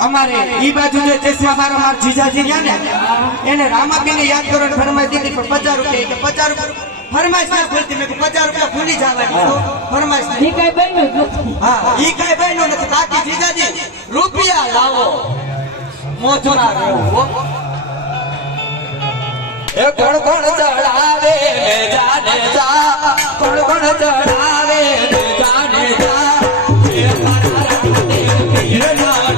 અમારે ઈ બાજુ જે ચશ્મા મારા માર જીજાજી ગયા ને એને રામાબીને યાદ કરો ફરમાઈ દીધી પણ 50 રૂપિયા કે 50 રૂપિયા ફરમાઈશ ના ભૂલતી મેં 50 રૂપિયા ભૂલી જવાની ફરમાઈશ ઈ કઈ બન્યું હા ઈ કઈ બન્યું નથી બાકી જીજાજી રૂપિયા લાવો મોજો ના રહેવો એ કોણ કોણ ચડાવે જાને જા કોણ કોણ ચડાવે જાને જા એ મારા રાતે પીર ના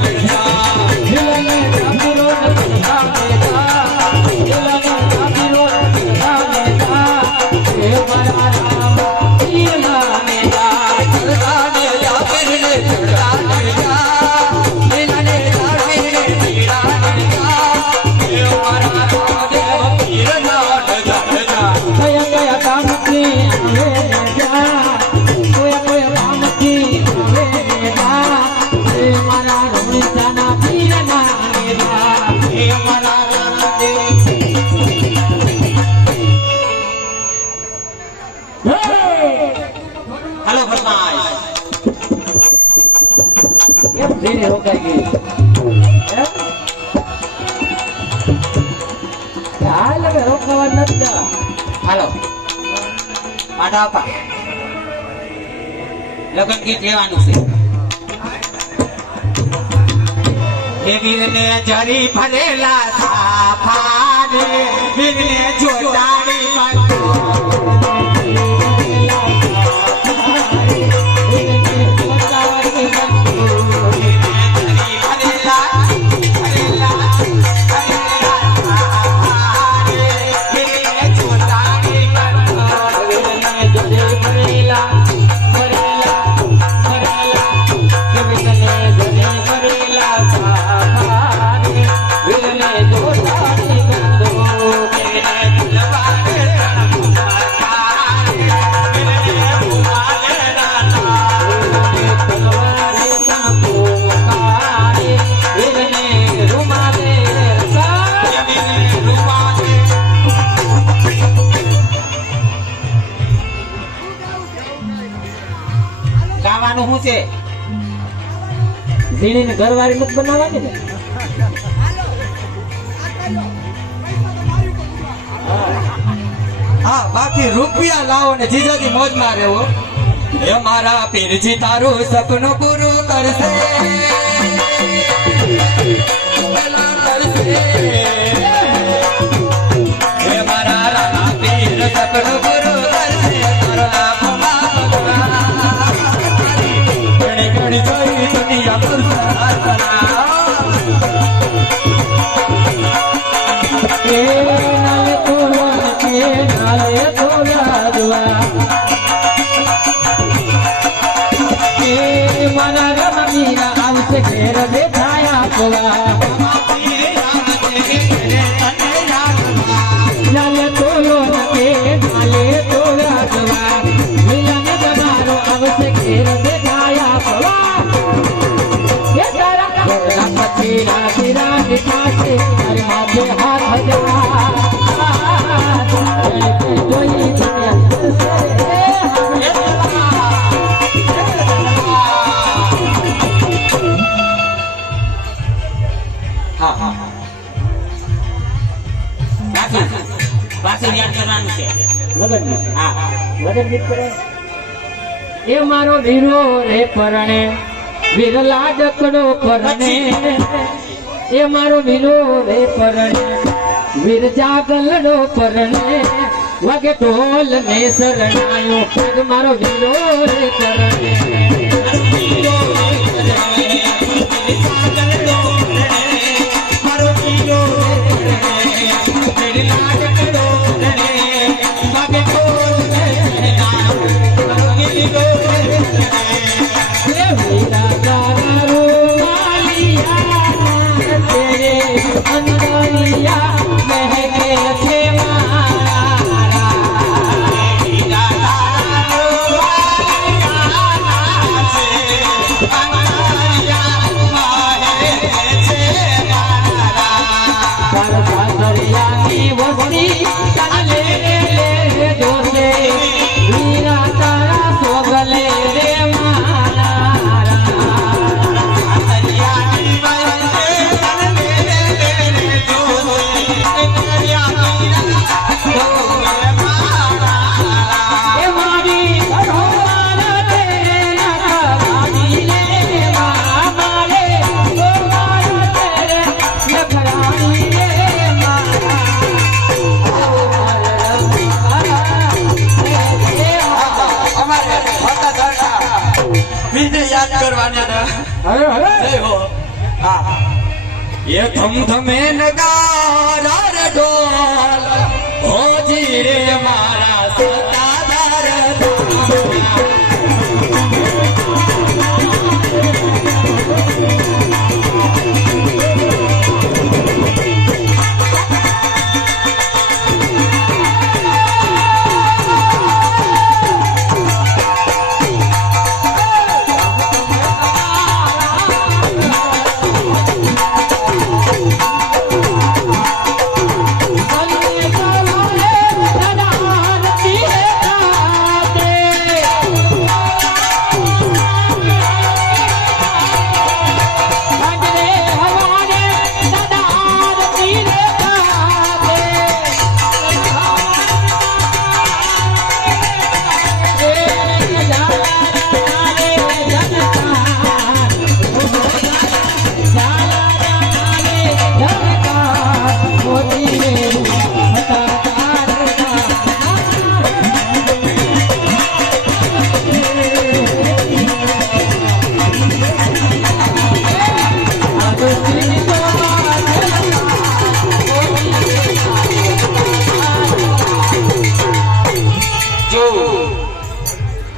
લગન ગીત લેવાનું છે વીરને જરી ભરેલા સાફાને વીરને જોડાણી શું છે ઝીણીને ઘરવાળી નથી બનાવવાની ને હા બાકી રૂપિયા લાવો ને જીજાજી મોજ માં રહેવો એ મારા પીરજી તારું સપનું પૂરું કરશે એ મારા રામા પીર સપનું પૂરું કરશે ઘેર દેખાયા લાલે તોલો નકે નાલે તોલા જવા મિલન જમારો આવશે ઘેર દેખાયા પવા એ તારા પછી રાતી રાતી પાસે તારી માથે હાથ જવા જોઈ એ મારો વીરો રે પરણે વિરલા ડકડો પરણે એ મારો વીરો રે પરણે વીર જાગલડો પરણે વગે ઢોલ ને શરણાયો મારો વીરો રે પરણે અરે અરે જય હો હા ये थम थमे नगारा रे ढोल होजी रे हमारा सतादार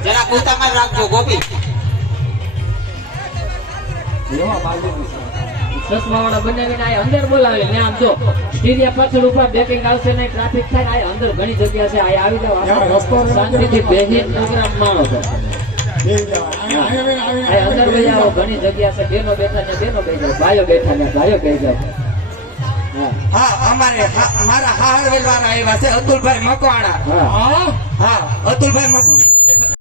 जरा कूता में રાખજો ગોપી ચશ્માવાળા બનાવીને આ અંદર બોલાવે ને આમ જો ટીરિયા પાછળ ઉપર બેકિંગ આવશે ને ટ્રાફિક થાય આ અંદર ઘણી જગ્યા છે આ આવી જાવ શાંતિથી બેહીને પ્રોગ્રામ માણો છો આ અંદર વહી આવો ઘણી જગ્યા છે બેનો બેઠા ને બેનો બેસી જાવ ભાઈઓ બેઠા ને ભાઈઓ બેસી જાવ હા અમારે મારા હારવેલ વાળા આવ્યા છે અતુલભાઈ મકવાણા હા હા અતુલભાઈ મકવાણા